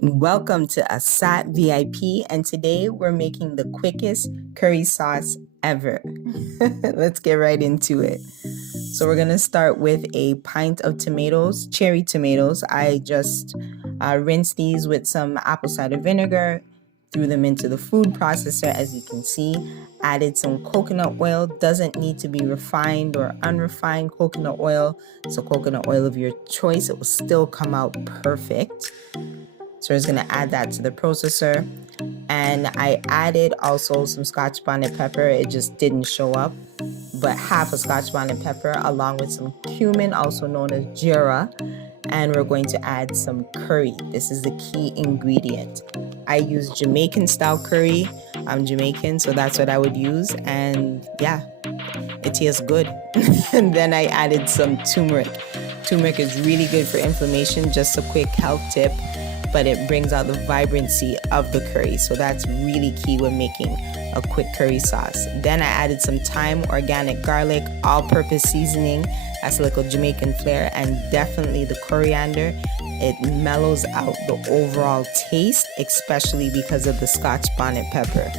Welcome to Asat VIP, and today we're making the quickest curry sauce ever. Let's get right into it. So we're gonna start with a pint of tomatoes, cherry tomatoes. I just rinsed these with some apple cider vinegar, threw them into the food processor as you can see, added some coconut oil. Doesn't need to be refined or unrefined coconut oil. So coconut oil of your choice, it will still come out perfect. So we're just gonna add that to the processor. And I added also some Scotch bonnet pepper. It just didn't show up, but half a Scotch bonnet pepper along with some cumin, also known as jeera. And we're going to add some curry. This is the key ingredient. I use Jamaican style curry. I'm Jamaican, so that's what I would use. And yeah, it tastes good. And then I added some turmeric. Turmeric is really good for inflammation. Just a quick health tip, but it brings out the vibrancy of the curry. So that's really key when making a quick curry sauce. Then I added some thyme, organic garlic, all-purpose seasoning. That's a little Jamaican flair, and definitely the coriander. It mellows out the overall taste, especially because of the Scotch bonnet pepper.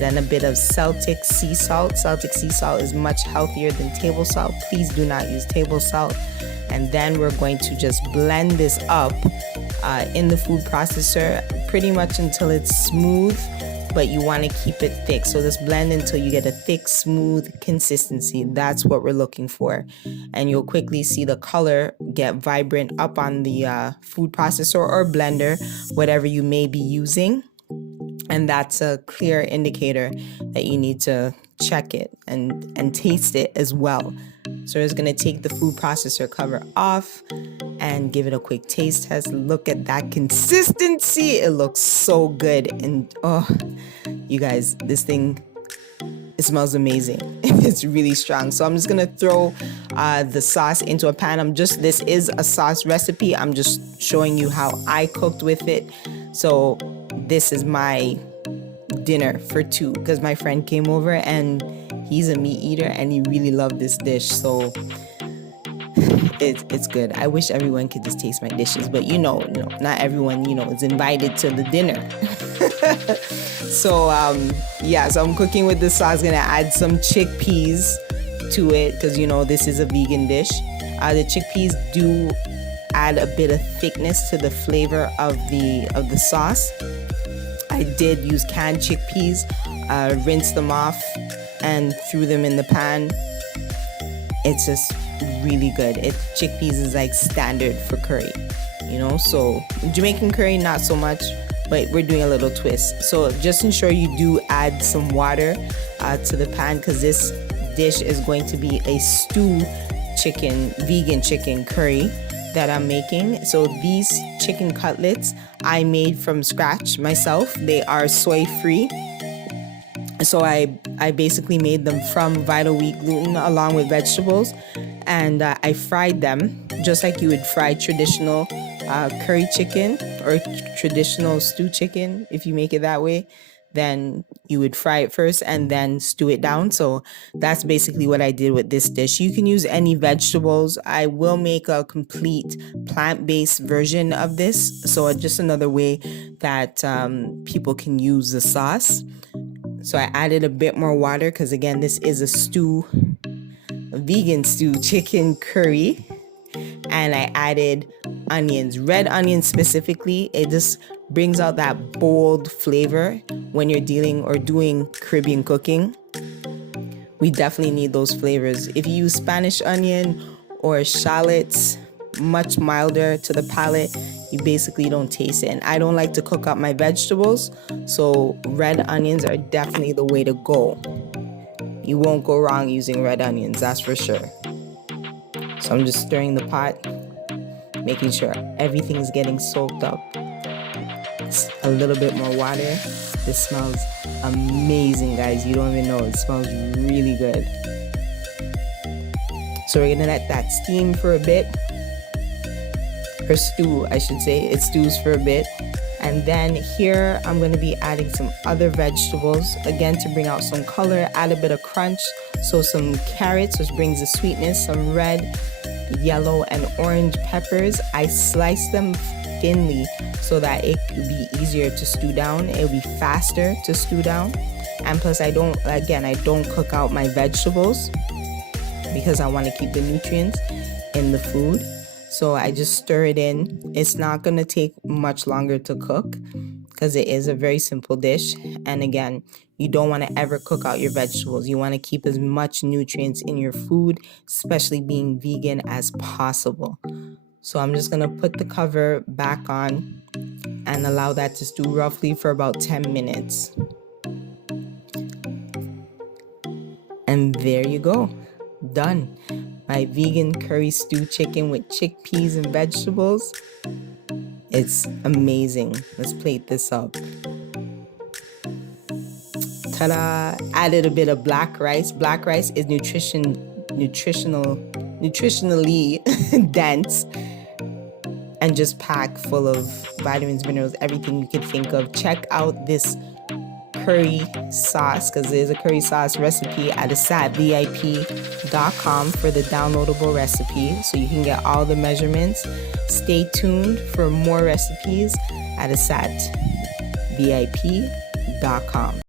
Then a bit of Celtic sea salt. Celtic sea salt is much healthier than table salt. Please do not use table salt. And then we're going to just blend this up in the food processor pretty much until it's smooth, but you want to keep it thick. So just blend until you get a thick, smooth consistency. That's what we're looking for. And you'll quickly see the color get vibrant up on the food processor or blender, whatever you may be using. And that's a clear indicator that you need to check it and taste it as well. So we're just gonna take the food processor cover off and give it a quick taste test. Look at that consistency. It looks so good. And oh, you guys, this thing, it smells amazing. It's really strong. So I'm just gonna throw the sauce into a pan. This is a sauce recipe. I'm just showing you how I cooked with it. So this is my dinner for two because my friend came over and he's a meat eater and he really loved this dish. So it's good. I wish everyone could just taste my dishes, but not everyone, is invited to the dinner. So so I'm cooking with this sauce. Gonna add some chickpeas to it because this is a vegan dish. The chickpeas do add a bit of thickness to the flavor of the sauce. I did use canned chickpeas, rinsed them off and threw them in the pan. It's just really good. Chickpeas is like standard for curry, so Jamaican curry not so much, but we're doing a little twist. So just ensure you do add some water to the pan because this dish is going to be a vegan chicken curry that I'm making. So these chicken cutlets I made from scratch myself. They are soy free. So I basically made them from Vital Wheat gluten along with vegetables, and I fried them just like you would fry traditional curry chicken or traditional stew chicken. If you make it that way, then you would fry it first and then stew it down. So that's basically what I did with this dish. You can use any vegetables. I will make a complete plant-based version of this. So just another way that people can use the sauce. So I added a bit more water because again, this is a vegan stew chicken curry. And I added onions, red onions specifically. It just brings out that bold flavor when you're doing Caribbean cooking. We definitely need those flavors. If you use Spanish onion or shallots, much milder to the palate, you basically don't taste it. And I don't like to cook up my vegetables, so red onions are definitely the way to go. You won't go wrong using red onions, that's for sure. So I'm just stirring the pot, making sure everything's getting soaked up. A little bit more water. This smells amazing, guys. You don't even know. It smells really good. So we're gonna let that steam for a bit. Or stew, I should say. It stews for a bit. And then here I'm going to be adding some other vegetables, again to bring out some color, add a bit of crunch. So some carrots, which brings the sweetness, some red, yellow, and orange peppers. I sliced them thinly so that it will be easier to stew down. It'll be faster to stew down. And plus I don't cook out my vegetables because I want to keep the nutrients in the food. So I just stir it in. It's not going to take much longer to cook because it is a very simple dish. And again, you don't want to ever cook out your vegetables. You want to keep as much nutrients in your food, especially being vegan, as possible. So I'm just going to put the cover back on and allow that to stew roughly for about 10 minutes. And there you go. Done. My vegan curry stew chicken with chickpeas and vegetables. It's amazing. Let's plate this up. Ta-da! Added a bit of black rice. Black rice is nutritionally dense and just packed full of vitamins, minerals, everything you could think of. Check out this curry sauce, because there's a curry sauce recipe at asatvip.com for the downloadable recipe, so you can get all the measurements. Stay tuned for more recipes at asatvip.com.